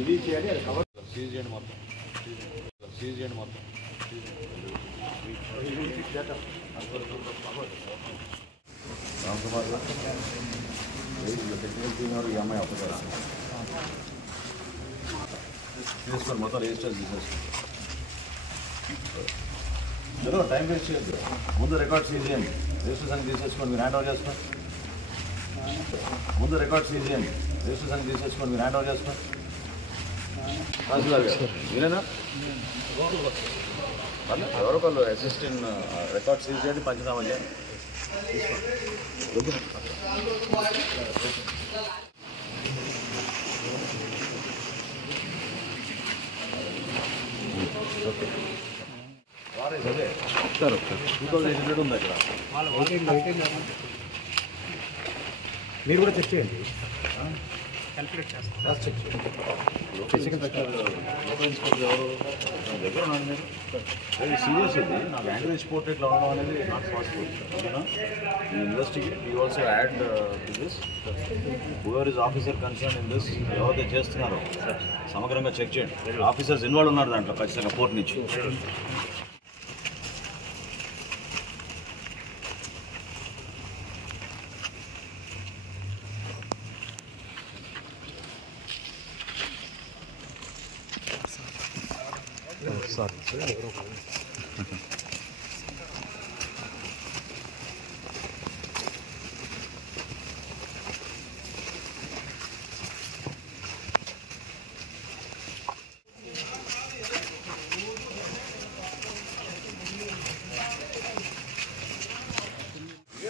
ఇది చేయాలి, అది కవర్ సీజ్ చేయండి మొత్తం, సీజ్ చేయండి మొత్తం. రామ్కుమార్ టెక్నికల్ టీమ్ ఎవరు ఈ అమ్మాయి అప్పగారా తీసుకొని మొత్తం రిజిస్టర్ చేసేసుకోండి. టైం వేస్ట్ చేయొద్దు, ముందు రికార్డ్ సీజ్ చేయండి, రిజిస్ట్రేషన్ తీసేసుకొని మీరు హ్యాండ్ ఓవర్ చేసుకోండి. ముందు రికార్డ్ సీజ్ చేయండి, రిజిస్ట్రేషన్ తీసేసుకొని మీరు హ్యాండ్ ఓవర్ చేసుకోండి. మీరేనా ఎవరో వాళ్ళు అసిస్టెంట్ రికార్డ్ సీజ్ చేయండి, పంచనామా చేయండి. అదే సార్ 2800 ఉంది అక్కడ. మీరు కూడా చెక్ చేయండి, క్యాల్కులేట్ చేస్తాను. చెక్ చేయండి. లోకల్ ఇన్స్పెక్టర్ ఎవరు దగ్గర ఉన్నాను మీరు. వెరీ సీరియస్ ఇది. నాకు యాంగ్రేజ్ పోర్ట్రేట్లో ఉండడం అనేది నాట్ పాసిబుల్. ఈ investigate you also add to this whoever is officer concern in this. ఎవరైతే చేస్తున్నారో సమగ్రంగా చెక్ చేయండి. ఆఫీసర్స్ ఇన్వాల్వ్ ఉన్నారు దాంట్లో ఖచ్చితంగా పోర్ట్ నుంచి.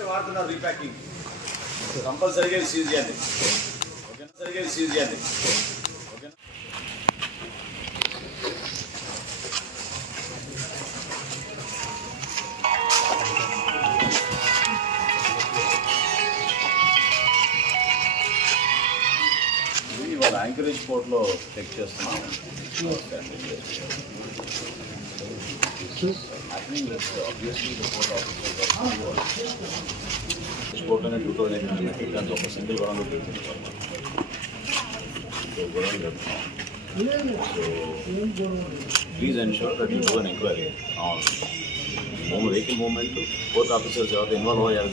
వాడుతున్నారు రీప్యాకింగ్ కంపల్సరీగా సీజ్ చేయండి. ఓకేనా, సరిగా సీజ్ చేయండి. ఓకేనా, ఇవాళ యాంకరేజ్ పోర్ట్లో చెక్ చేస్తున్నాము. Export and 2008 metric tons of a single ground of business. So please ensure that you do an inquiry on vehicle movement. Both officers are involved. I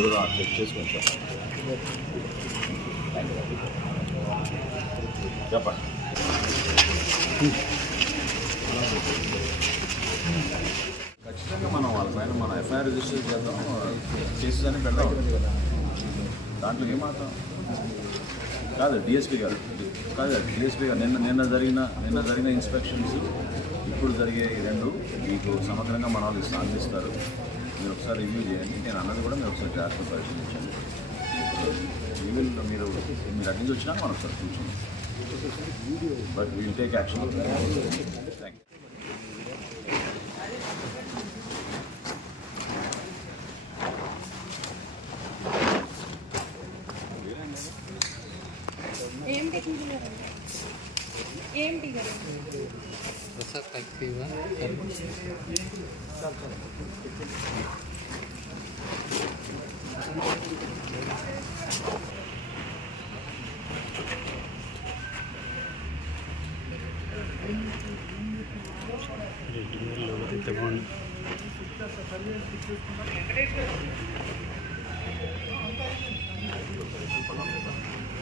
will not check this one. ఖచ్చితంగా మనం వాళ్ళ పైన మనం FIR register చేద్దాం, cases అని పెడదాం. దాంట్లో ఏమాత్రం కాదు. డిఎస్పీ గారు నిన్న జరిగిన ఇన్స్పెక్షన్స్ ఇప్పుడు జరిగే ఈ రెండు మీకు సమగ్రంగా మన వాళ్ళు అందిస్తారు. మీరు ఒకసారి రివ్యూ చేయండి. నేను అన్నది కూడా మీరు ఒకసారి జాగ్రత్తగా పరిశీలించండి. మీరు అటు నుంచి వచ్చినా మనం ఒకసారి కూర్చోండి. But we will take action. Thank you.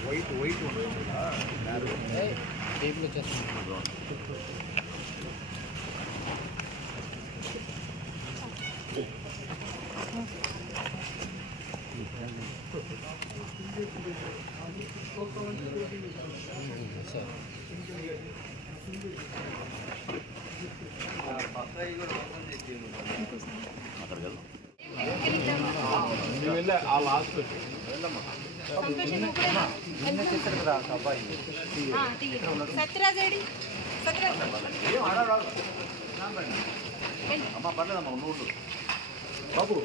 White table వచ్చేస్తుంది. పర్లేదమ్మా నువ్వు బాబు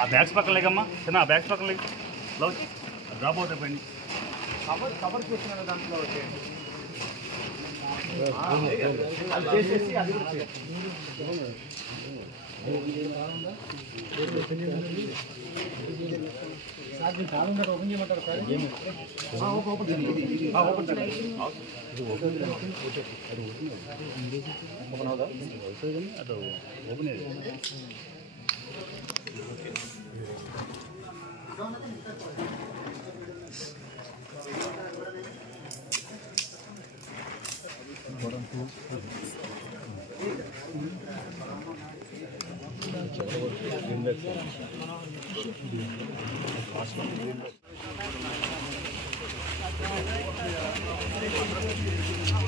ఆ బ్యాగ్స్ పక్కన లేకమ్మా చిన్న ఆ బ్యాగ్స్ పక్కన లేక డ్రాప్ అవుట్ అయిపోయింది. కవర్ చేస్తున్నారు దాంట్లో అది చేసేసి అది కూడా చేయండి. ఓపెన్ చేయమంటారు సార్ ఓపెన్ అవుదా ಅದು ಓಪನ್ ಇದೆ Gracias.